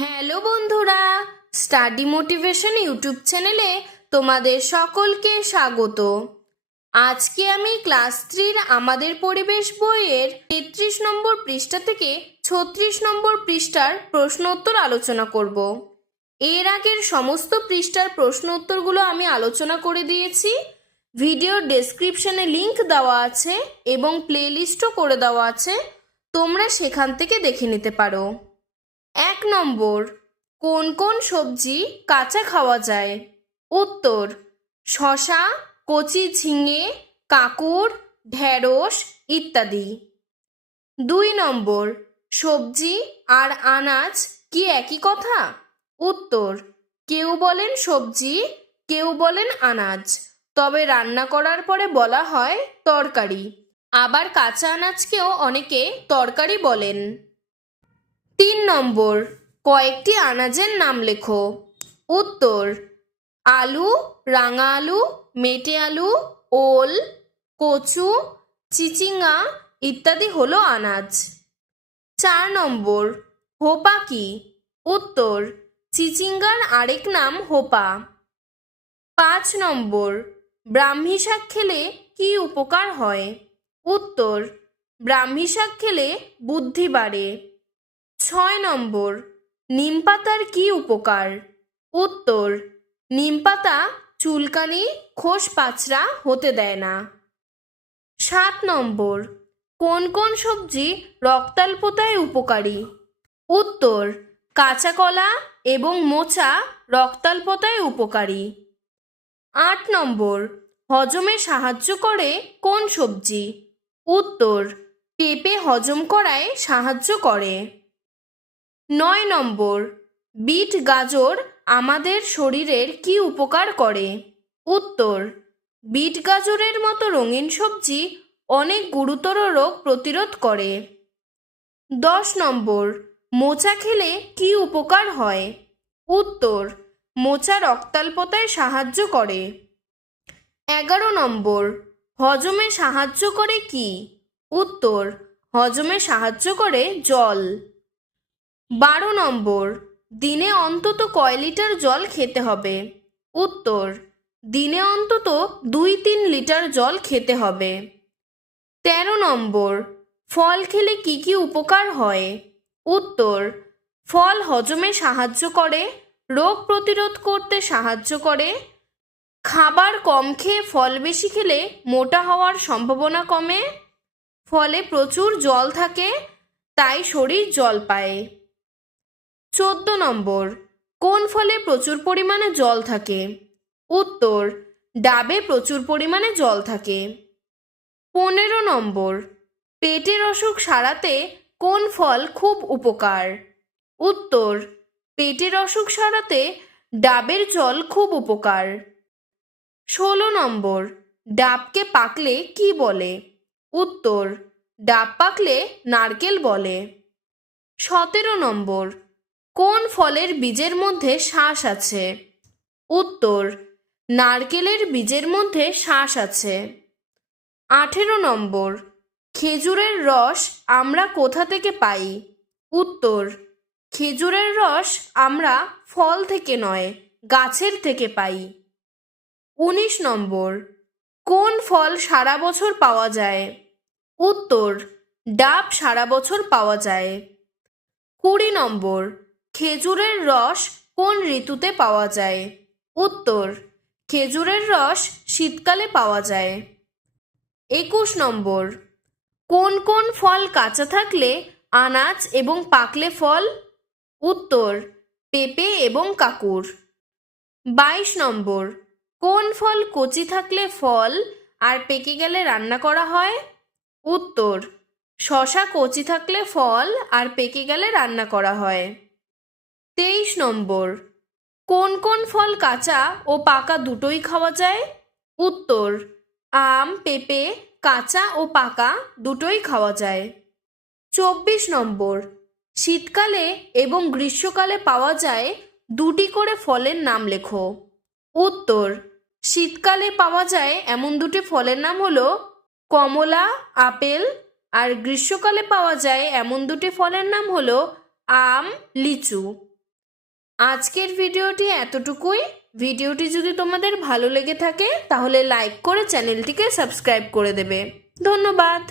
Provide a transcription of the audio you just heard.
Hello বন্ধুরা, study motivation YouTube চ্যানেলে তোমাদের সকলকে স্বাগত। আজকে আমি ক্লাস 3 আমাদের পরিবেশ বইয়ের 33 নম্বর পৃষ্ঠা থেকে 36 নম্বর পৃষ্ঠার প্রশ্ন উত্তর আলোচনা করব। এর আগের সমস্ত পৃষ্ঠার প্রশ্ন উত্তরগুলো আমি আলোচনা করে দিয়েছি। ভিডিওর ডেসক্রিপশনে লিংক দেওয়া আছে এবং প্লেলিস্টও করে দেওয়া আছে, তোমরা সেখান থেকে দেখে নিতে পারো। 1 নম্বর, কোন কোন সবজি কাঁচা খাওয়া যায়? উত্তর: শসা, কচি ঝিঙে, কাঁকুড়, ঢেঁড়স ইত্যাদি। 2 নম্বর, সবজি আর আনাজ কি একই কথা? উত্তর: কেউ বলেন সবজি, কেউ বলেন আনাজ, তবে রান্না করার পরে বলা হয় তরকারি। আবার কাঁচা আনাজকেও অনেকে তরকারি বলেন। 3 নম্বর, কয়েকটি আনাজের নাম লেখো। উত্তর: আলু, রাঙা আলু, মেটে আলু, ওল, কচু, চিচিঙ্গা ইত্যাদি হলো আনাজ। 4 নম্বর, হোপা কি? উত্তর: চিচিঙ্গার আরেক নাম হোপা। 5 নম্বর, ব্রাহ্মী শাক খেলে কি উপকার হয়? উত্তর: ব্রাহ্মী শাক খেলে বুদ্ধি বাড়ে। 6 নম্বর, নিম পাতার কি উপকার? উত্তর: নিম পাতা চুলকানি, খোস পাচড়া হতে দেয় না। 7 নম্বর, কোন কোন সবজি রক্তাল্পতায় উপকারী? উত্তর: কাঁচা কলা এবং মোচা রক্তাল্পতায় উপকারী। 8 নম্বর, হজমে সাহায্য করে কোন সবজি? উত্তর: পেঁপে হজম করায় সাহায্য করে। 9 নম্বর, বিট গাজর আমাদের শরীরের কি উপকার করে? উত্তর: বিট গাজরের মতো রঙিন সবজি অনেক গুরুতর রোগ প্রতিরোধ করে। 10 নম্বর, মোচা খেলে কি উপকার হয়? উত্তর: মোচা রক্তাল্পতায় সাহায্য করে। 11 নম্বর, হজমে সাহায্য করে কি? উত্তর: হজমে সাহায্য করে জল। 12 নম্বর, দিনে অন্তত কয় লিটার জল খেতে হবে? উত্তর: দিনে অন্তত 2-3 লিটার জল খেতে হবে। 13 নম্বর, ফল খেলে কি কি উপকার হয়? উত্তর: ফল হজমে সাহায্য করে, রোগ প্রতিরোধ করতে সাহায্য করে। খাবার কম খেয়ে ফল বেশি খেলে মোটা হওয়ার সম্ভাবনা কমে। ফলে প্রচুর জল থাকে, তাই শরীর জল পায়। 14 নম্বর, কোন ফলে প্রচুর পরিমাণে জল থাকে? উত্তর: ডাবে প্রচুর পরিমাণে জল থাকে। 15 নম্বর, পেটের অসুখ সারাতে কোন ফল খুব উপকার? উত্তর: পেটের অসুখ সারাতে ডাবের জল খুব উপকার। 16 নম্বর, ডাবকে পাকলে কি বলে? উত্তর: ডাব পাকলে নারকেল বলে। 17 নম্বর, কোন ফলের বীজের মধ্যে শাঁস আছে? উত্তর: নারকেলের বীজের মধ্যে শাঁস আছে। 18 নম্বর, খেজুরের রস আমরা কোথা থেকে পাই? উত্তর: খেজুরের রস আমরা ফল থেকে নয়, গাছের থেকে পাই। 19 নম্বর, কোন ফল সারা বছর পাওয়া যায়? উত্তর: ডাব সারা বছর পাওয়া যায়। 20 নম্বর, খেজুরের রস কোন ঋতুতে পাওয়া যায়? উত্তর: খেজুরের রস শীতকালে পাওয়া যায়। 21 নম্বর, কোন কোন ফল কাঁচা থাকলে আনাজ এবং পাকলে ফল? উত্তর: পেঁপে এবং কাঁকুড়। 22 নম্বর, কোন ফল কচি থাকলে ফল আর পেকে গেলে রান্না করা হয়? উত্তর: শসা কচি থাকলে ফল আর পেকে গেলে রান্না করা হয়। 23 নম্বর, কোন কোন ফল কাঁচা ও পাকা দুটোই খাওয়া যায়? উত্তর: আম, পেঁপে কাঁচা ও পাকা দুটোই খাওয়া যায়। 24 নম্বর, শীতকালে এবং গ্রীষ্মকালে পাওয়া যায় 2টি করে ফলের নাম লেখো। উত্তর: শীতকালে পাওয়া যায় এমন 2টি ফলের নাম হলো কমলা, আপেল। আর গ্রীষ্মকালে পাওয়া যায় এমন 2টি ফলের নাম হলো আম, লিচু। আজকের ভিডিওটি এতটুকুই। ভিডিওটি যদি তোমাদের ভালো লেগে থাকে তাহলে লাইক করে চ্যানেলটিকে সাবস্ক্রাইব করে দেবে। ধন্যবাদ।